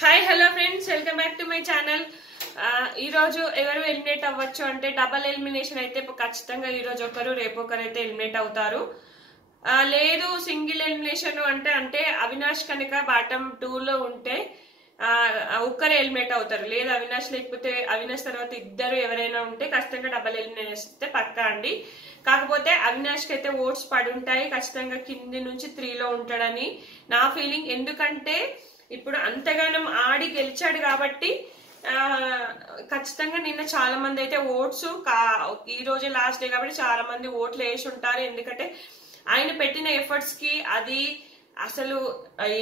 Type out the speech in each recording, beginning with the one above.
Hi hello friends, welcome back to my channel. ఈ రోజు ఎవరు ఎలిమినేట్ అవ్వచ్చు అంటే డబల్ ఎలిమినేషన్ అయితే ఖచ్చితంగా ఈ రోజు ఒకరు రేపు ఒకరు అయితే ఎలిమినేట్ అవుతారు. లేదు సింగిల్ ఎలిమినేషన్ అంటే అవినాష్ కనుక బాటమ్ 2 లో ఉంటే ఒక్కరే ఎలిమినేట్ అవుతారు. లేదు అవినాష్ లేకపోతే అవినాష్ తర్వాత ఇద్దరు ఎవరైనా ఉంటే ఖచ్చితంగా డబల్ ఎలిమినేషన్ అయితే పక్కా అండి. కాకపోతే అవినాష్ కి అయితే ఓట్స్ పడి ఉంటాయి, ఖచ్చితంగా కింది నుంచి 3 లో ఉంటాడని నా ఫీలింగ్. ఎందుకంటే ఇప్పుడు అంతగానం ఆడి గెలిచాడు కాబట్టి ఖచ్చితంగా నిన్న చాలా మంది అయితే ఓట్స్ ఈ రోజే లాస్ట్ డే కాబట్టి చాలా మంది ఓట్లు వేసి ఉంటారు. ఎందుకంటే ఆయన పెట్టిన ఎఫర్ట్స్ కి అది అసలు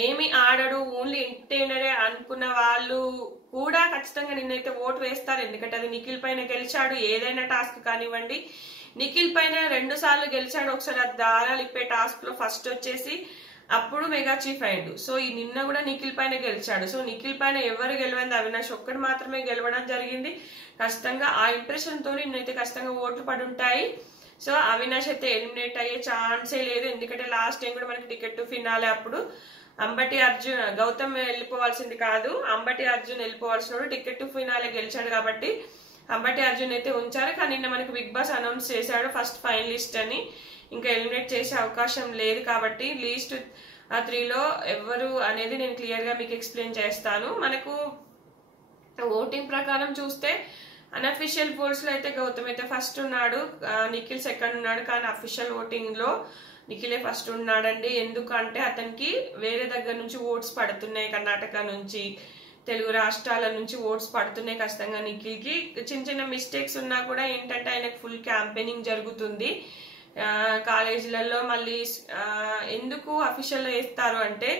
ఏమి ఆడడు, ఓన్లీ ఎంటర్టైనరే అనుకున్న వాళ్ళు కూడా ఖచ్చితంగా నిన్నైతే ఓటు వేస్తారు. ఎందుకంటే అది నిఖిల్ పైన గెలిచాడు. ఏదైనా టాస్క్ కానివ్వండి, నిఖిల్ పైన 2 సార్లు గెలిచాడు. ఒకసారి అది దారాలు ఇప్పే టాస్క్ లో ఫస్ట్ వచ్చేసి అప్పుడు మెగా చీఫ్ అయిండు. సో ఈ నిన్న కూడా నిఖిల్ పైన గెలిచాడు. సో నిఖిల్ పైన ఎవరు గెలవంది, అవినాష్ ఒక్కడు మాత్రమే గెలవడం జరిగింది. ఖచ్చితంగా ఆ ఇంప్రెషన్ తో నిన్నైతే ఖచ్చితంగా ఓట్లు పడి ఉంటాయి. సో అవినాష్ అయితే ఎలిమినేట్ అయ్యే ఛాన్సే లేదు. ఎందుకంటే లాస్ట్ టైం కూడా మనకి టికెట్ టు ఫినాలే అప్పుడు అంబటి అర్జున్ గౌతమ్ వెళ్ళిపోవాల్సింది కాదు, అంబటి అర్జున్ వెళ్ళిపోవాల్సిన టికెట్ టు ఫినాలే గెలిచాడు కాబట్టి అంబటి అర్జున్ అయితే ఉంచారు. కానీ నిన్న మనకి బిగ్ బాస్ అనౌన్స్ చేశాడు ఫస్ట్ ఫైనలిస్ట్ అని. ఇంకా ఎలిమినేట్ చేసే అవకాశం లేదు కాబట్టి లీస్ట్ 3 లో ఎవరు అనేది నేను క్లియర్ గా మీకు ఎక్స్ప్లెయిన్ చేస్తాను. మనకు ఓటింగ్ ప్రకారం చూస్తే అన్అఫిషియల్ పోల్స్ లో అయితే గౌతమ్ అయితే ఫస్ట్ ఉన్నాడు, నిఖిల్ సెకండ్ ఉన్నాడు. కానీ అఫీషియల్ ఓటింగ్ లో నిఖిలే ఫస్ట్ ఉన్నాడండి. ఎందుకంటే అతనికి వేరే దగ్గర నుంచి ఓట్స్ పడుతున్నాయి, కర్ణాటక నుంచి తెలుగు రాష్ట్రాల నుంచి ఓట్స్ పడుతున్నాయి. ఖచ్చితంగా నిఖిల్ కి చిన్న చిన్న మిస్టేక్స్ ఉన్నా కూడా ఏంటంటే ఆయనకు ఫుల్ క్యాంపెయినింగ్ జరుగుతుంది కాలేజీలలో. మళ్ళీ ఎందుకు అఫీషియల్ వేస్తారు అంటే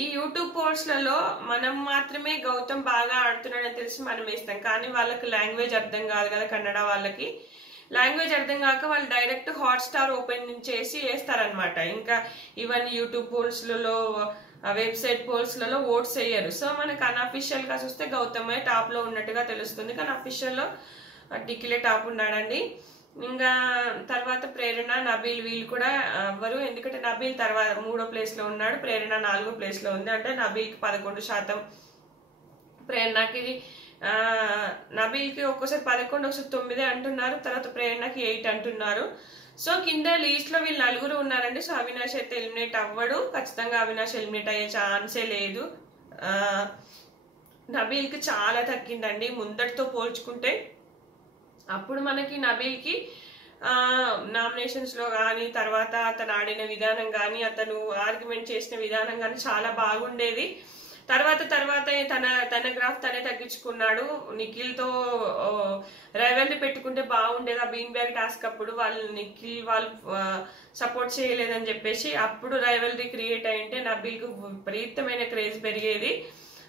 ఈ యూట్యూబ్ పోల్స్లలో మనం మాత్రమే గౌతమ్ బాగా ఆడుతున్నాడని తెలిసి మనం వేస్తాం. కానీ వాళ్ళకి లాంగ్వేజ్ అర్థం కాదు కదా, కన్నడ వాళ్ళకి లాంగ్వేజ్ అర్థం కాక వాళ్ళు డైరెక్ట్ హాట్స్టార్ ఓపెన్ చేసి వేస్తారనమాట. ఇంకా ఈవెన్ యూట్యూబ్ పోల్స్లలో వెబ్సైట్ పోల్స్లలో ఓట్స్ వేయరు. సో మనకు అన్అఫీషియల్ గా చూస్తే గౌతమే టాప్ లో ఉన్నట్టుగా తెలుస్తుంది. కానీ అఫీషియల్ లో నిఖిలే టాప్ ఉన్నాడండి. ఇంకా తర్వాత ప్రేరణ, నబీల్ వీళ్ళు కూడా ఎవ్వరు. ఎందుకంటే నబీల్ తర్వాత 3వ ప్లేస్ లో ఉన్నాడు, ప్రేరణ 4వ ప్లేస్ లో ఉంది. అంటే నబీల్ కి 11%, ప్రేరణకి నబీల్ కి ఒక్కోసారి 11, ఒకసారి 9 అంటున్నారు. తర్వాత ప్రేరణకి 8 అంటున్నారు. సో కింద లీస్ట్ లో వీళ్ళు 4 ఉన్నారండి. సో అవినాష్ అయితే ఎలిమినేట్ అవ్వడు. ఖచ్చితంగా అవినాష్ ఎలిమినేట్ అయ్యే ఛాన్సే లేదు. నబీల్ కి చాలా తగ్గిందండి ముందటితో పోల్చుకుంటే. అప్పుడు మనకి నబీల్ కి నామినేషన్స్ లో కానీ తర్వాత అతను ఆడిన విధానం కానీ అతను ఆర్గ్యుమెంట్ చేసిన విధానం కానీ చాలా బాగుండేది. తర్వాత తన గ్రాఫ్ తనే తగ్గించుకున్నాడు. నిఖిల్ తో రైవల్ని పెట్టుకుంటే బాగుండేది. ఆ బీన్ బ్యాగ్ టాస్క్ అప్పుడు నిఖిల్ వాళ్ళు సపోర్ట్ చేయలేదని చెప్పేసి అప్పుడు రైవల్రీ క్రియేట్ అయింటే నబీల్ కు విపరీతమైన క్రేజ్ పెరిగేది.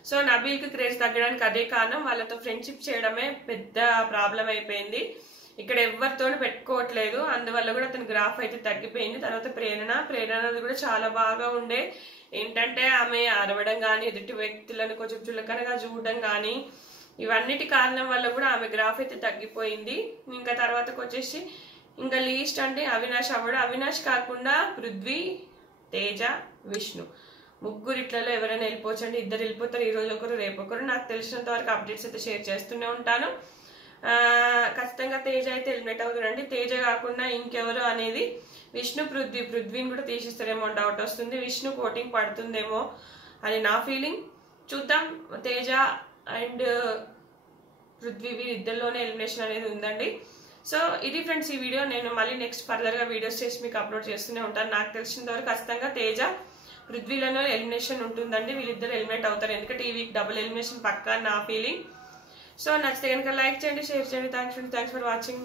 సో నబీల్ కి క్రేజ్ తగ్గడానికి అదే కారణం. వాళ్ళతో ఫ్రెండ్షిప్ చేయడమే పెద్ద ప్రాబ్లం అయిపోయింది. ఇక్కడ ఎవరితో పెట్టుకోవట్లేదు, అందువల్ల కూడా అతని గ్రాఫ్ అయితే తగ్గిపోయింది. తర్వాత ప్రేరణది కూడా చాలా బాగా ఉండే. ఏంటంటే ఆమె అరవడం కానీ ఎదుటి వ్యక్తులను కొంచెం చులకనగా చూడడం కానీ ఇవన్నిటి కారణం వల్ల కూడా ఆమె గ్రాఫ్ అయితే తగ్గిపోయింది. ఇంకా తర్వాతకు వచ్చేసి ఇంకా లీస్ట్ అంటే అవినాష్ అవ్వడు. అవినాష్ కాకుండా పృథ్వీ, తేజ, విష్ణు ముగ్గురిట్లలో ఎవరైనా వెళ్ళిపోవచ్చు అండి. 2 వెళ్ళిపోతారు, ఈ రోజు ఒకరు రేపు ఒకరు. నాకు తెలిసినంత వరకు అప్డేట్స్ అయితే షేర్ చేస్తూనే ఉంటాను. ఖచ్చితంగా తేజ అయితే ఎలిమినేట్ అవుతాడండి. తేజ కాకుండా ఇంకెవరు అనేది విష్ణు, పృథ్వీని కూడా తీసిస్తారేమో డౌట్ వస్తుంది. విష్ణు కోటింగ్ పడుతుందేమో అని నా ఫీలింగ్. చూద్దాం. తేజ అండ్ పృథ్వీ వీరిద్దరిలోనే ఎలిమినేషన్ అనేది ఉందండి. సో ఇది ఫ్రెండ్స్ ఈ వీడియో. నేను మళ్ళీ నెక్స్ట్ ఫర్దర్ గా వీడియోస్ చేసి మీకు అప్లోడ్ చేస్తూనే ఉంటాను. నాకు తెలిసినంత వరకు ఖచ్చితంగా తేజ, పృథ్వీలలో ఎలిమినేషన్ ఉంటుందండి. వీళ్ళిద్దరు ఎలిమినేట్ అవుతారు. ఎందుకంటే ఈ వీక్ డబుల్ ఎలిమినేషన్ పక్కా నా ఫీలింగ్. సో నచ్చితే కనుక లైక్ చేయండి, షేర్ చేయండి. Thanks for watching.